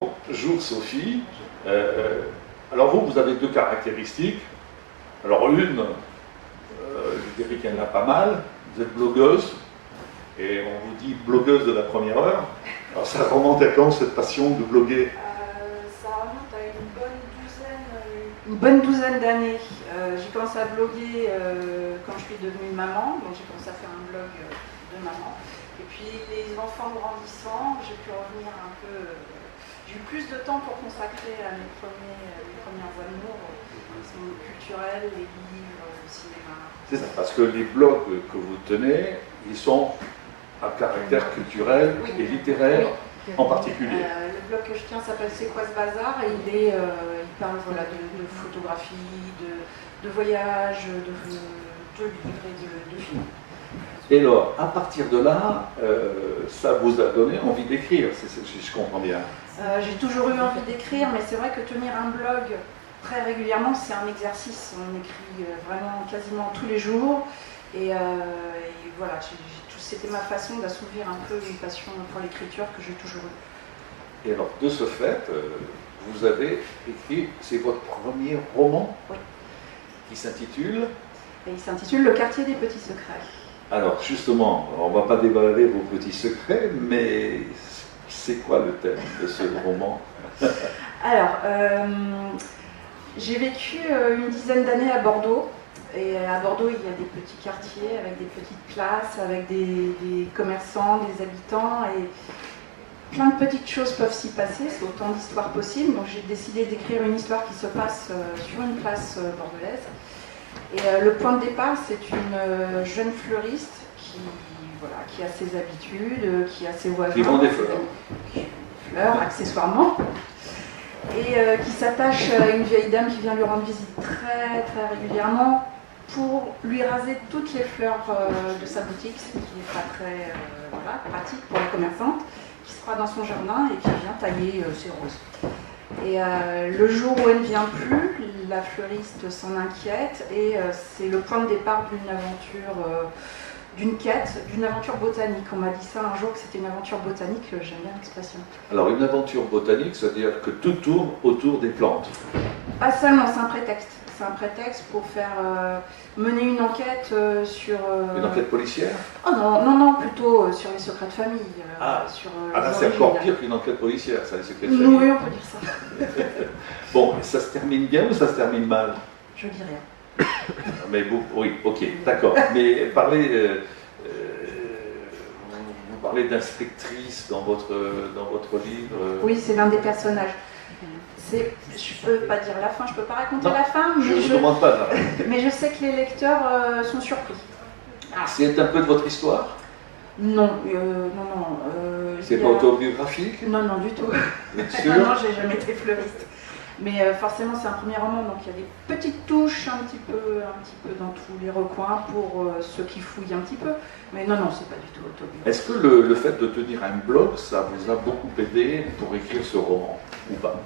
Bonjour Sophie. Alors vous avez deux caractéristiques. Alors une, je dirais qu'il y en a pas mal. Vous êtes blogueuse, et on vous dit blogueuse de la première heure. Alors ça remonte à quand cette passion de bloguer? Ça remonte à une bonne douzaine d'années. J'ai commencé à bloguer quand je suis devenue maman, donc j'ai commencé à faire un blog de maman. Et puis les enfants grandissant, j'ai pu revenir un peu. J'ai eu plus de temps pour consacrer à mes premières amours, les mondes culturels, les livres, le cinéma. C'est ça, parce que les blogs que vous tenez, ils sont à caractère culturel et littéraire en particulier. Le blog que je tiens s'appelle C'est quoi ce bazar, et il parle de photographie, de voyage, de livres et de films. Et alors, à partir de là, ça vous a donné envie d'écrire, si je comprends bien. J'ai toujours eu envie d'écrire, mais c'est vrai que tenir un blog très régulièrement, c'est un exercice. On écrit vraiment quasiment tous les jours. Et voilà, c'était ma façon d'assouvir un peu une passion pour l'écriture que j'ai toujours eue. Et alors, de ce fait, vous avez écrit, c'est votre premier roman, oui, qui s'intitule... Et il s'intitule Le quartier des petits secrets. Alors, justement, on ne va pas déballer vos petits secrets, mais c'est quoi le thème de ce roman? Alors, j'ai vécu une dizaine d'années à Bordeaux. Et à Bordeaux, il y a des petits quartiers avec des petites places, avec des commerçants, des habitants. Et plein de petites choses peuvent s'y passer, c'est autant d'histoires possibles. Donc j'ai décidé d'écrire une histoire qui se passe sur une place bordelaise. Et le point de départ, c'est une jeune fleuriste qui a ses habitudes, qui a ses voisins. Qui vend des fleurs. Fleurs, accessoirement. Et qui s'attache à une vieille dame qui vient lui rendre visite très très régulièrement pour lui raser toutes les fleurs de sa boutique, ce qui n'est pas très pratique pour les commerçantes, qui se croit dans son jardin et qui vient tailler ses roses. Et le jour où elle ne vient plus, la fleuriste s'en inquiète et c'est le point de départ d'une aventure, d'une aventure botanique. On m'a dit ça un jour, que c'était une aventure botanique, j'aime bien l'expression. Alors une aventure botanique, c'est-à-dire que tout tourne autour des plantes. Pas seulement, c'est un prétexte. C'est un prétexte pour faire mener une enquête sur... Une enquête policière? Oh non, plutôt sur les secrets de famille. Sur, là c'est encore pire qu'une enquête policière, ça, les secrets de famille. Oui, on peut dire ça. Bon, ça se termine bien ou ça se termine mal? Je dis rien. Mais bon, oui, ok, d'accord. Mais vous parlez d'inspectrice dans votre livre. Oui, c'est l'un des personnages. Je ne peux pas dire la fin, je ne peux pas raconter la fin, mais je ne vous demande pas là. Mais je sais que les lecteurs sont surpris. C'est un peu de votre histoire? Non, c'est pas autobiographique? Non, du tout. Non, j'ai jamais été fleuriste. Mais forcément, c'est un premier roman, donc il y a des petites touches un petit peu dans tous les recoins pour ceux qui fouillent un petit peu. Mais non, c'est pas du tout autobiographique. Est-ce que le fait de tenir un blog, ça vous a beaucoup aidé pour écrire ce roman, ou pas?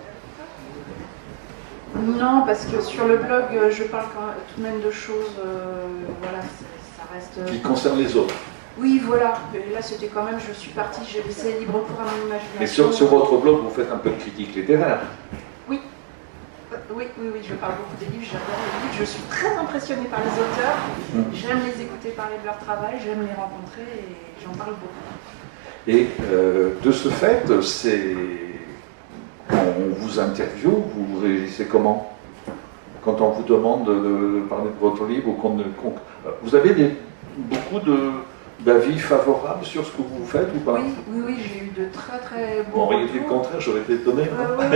Non, parce que sur le blog, je parle tout de même de choses, ça reste... Qui concernent les autres? Oui, voilà. Et là, c'était quand même, je suis partie, j'ai laissé libre cours à mon imagination. Mais sur votre blog, vous faites un peu de critique littéraire? Oui, je parle beaucoup des livres, j'adore les livres, je suis très impressionnée par les auteurs, j'aime les écouter parler de leur travail, j'aime les rencontrer et j'en parle beaucoup. Et de ce fait, quand on vous interviewe, vous réagissez comment? Quand on vous demande de parler de votre livre, ou vous avez beaucoup d'avis favorables sur ce que vous faites ou pas? Oui, j'ai eu de très très beaux retours. retours. Le contraire, j'aurais été étonné. Oui,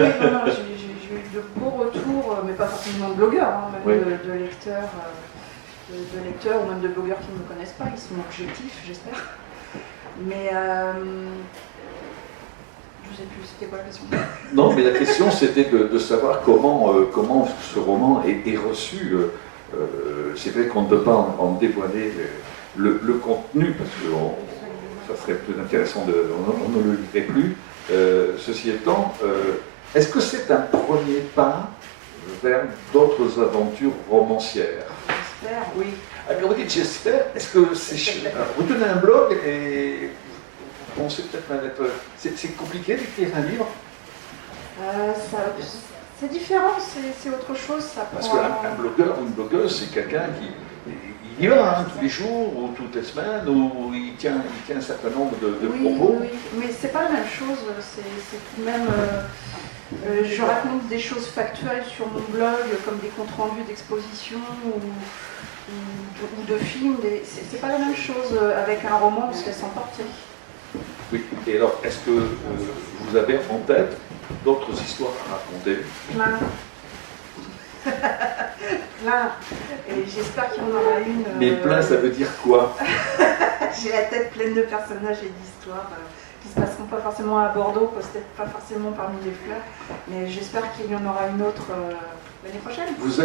j'ai eu de beaux retours, mais pas forcément de blogueurs, même de lecteurs, ou même de blogueurs qui ne me connaissent pas, ils sont objectifs, j'espère. Mais je ne sais plus, c'était quoi la question? Non, mais la question c'était de savoir comment ce roman est reçu. C'est vrai qu'on ne peut pas en dévoiler le contenu, parce que ça serait plus intéressant, on ne le lirait plus. Ceci étant, est-ce que c'est un premier pas vers d'autres aventures romancières? J'espère, oui. Alors vous dites j'espère, est-ce que c'est... Vous tenez un blog et vous pensez peut-être même être... C'est compliqué d'écrire un livre? C'est différent, c'est autre chose. Ça Parce prend... qu'un blogueur ou une blogueuse, c'est quelqu'un qui il y va tous les jours ou toutes les semaines, ou il tient un certain nombre de propos. Oui, mais c'est pas la même chose. C'est tout de même. Je raconte des choses factuelles sur mon blog, comme des comptes rendus d'exposition ou de films. C'est pas la même chose avec un roman, on se laisse emporter. Oui. Et alors, est-ce que vous avez en tête d'autres histoires à raconter? Plein. Plein. Et j'espère qu'il y en aura une. Mais plein, ça veut dire quoi? J'ai la tête pleine de personnages et d'histoires qui se passeront pas forcément à Bordeaux, peut-être pas forcément parmi les fleurs, mais j'espère qu'il y en aura une autre l'année prochaine. Vous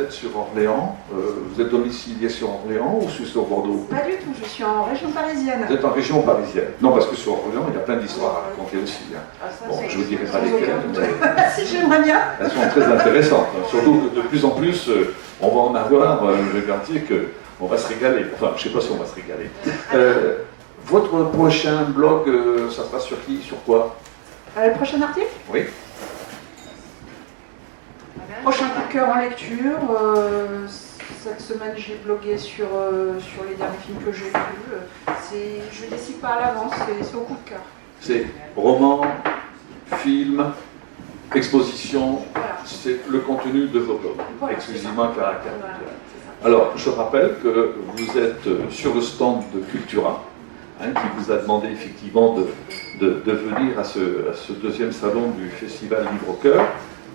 êtes sur Orléans, vous êtes domicilié sur Orléans ou sur Bordeaux? Pas du tout, je suis en région parisienne. Vous êtes en région parisienne? Non, parce que sur Orléans, il y a plein d'histoires à raconter aussi. Hein. Ah, ça, Bon, je vous dirai pas lesquelles, mais si j'aimerais bien. elles sont très intéressantes. Surtout que de plus en plus, on va en avoir, je vais garantir qu'on va se régaler. Enfin, je ne sais pas si on va se régaler. Votre prochain blog, ça sera sur qui? Sur quoi? Le prochain article? Oui. Prochain coup de cœur en lecture. Cette semaine, j'ai blogué sur les derniers films que j'ai vus. Je ne décide pas à l'avance, c'est au coup de cœur. C'est roman, film, exposition, Voilà. c'est le contenu de vos blogs, Voilà, exclusivement à caractère Voilà, culturel. c'est ça. Alors, je rappelle que vous êtes sur le stand de Cultura, qui vous a demandé effectivement de venir à ce deuxième salon du Festival Livre au Cœur.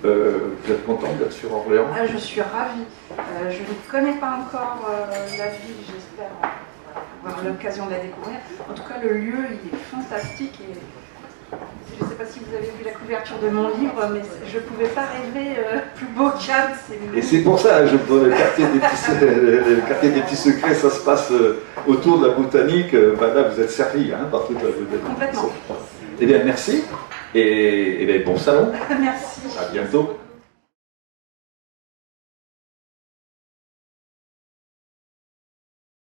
Vous êtes content d'être sur Orléans? Je suis ravie. Je ne connais pas encore la ville, j'espère avoir l'occasion de la découvrir. En tout cas, le lieu, il est fantastique. Et je ne sais pas si vous avez vu la couverture de mon livre, mais je ne pouvais pas rêver plus beau qu'Anne. Et c'est pour ça, je vous donne le quartier des petits secrets, ça se passe autour de la botanique. Là, vous êtes servi par toute la botanique. Complètement. Eh bien, merci et bien, bon salon. Merci. À bientôt.